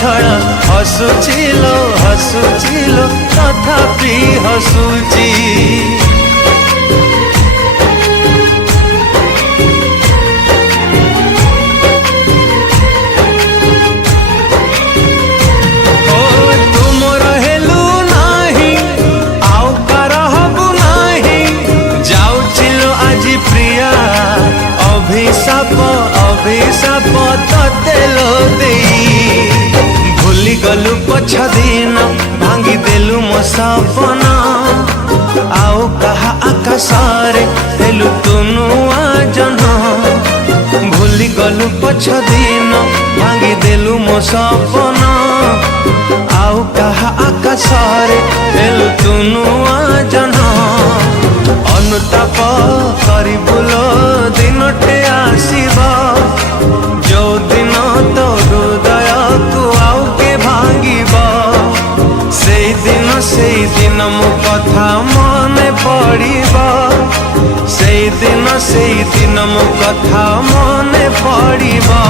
छड़ा हसुचिलो हसुचिलो तथापि हसुची। अभिशाप तेलो दे भूली गलु पछ दिन भांगी देलु मो सपना आउ कहा आकाशरे हेलु तुनुआ जन। भूली गलु पछ दिन भांगी देलु मो सपना आउ कहा आकाशरे हेलु तुनुआ जन। अनुताप करी बुलो दिनटे आसीबा जो दिन तो हृदय को आउ के भांगिबा से दिन मो कथा मने पड़िबा से दिन मो कथा मने पड़िबा।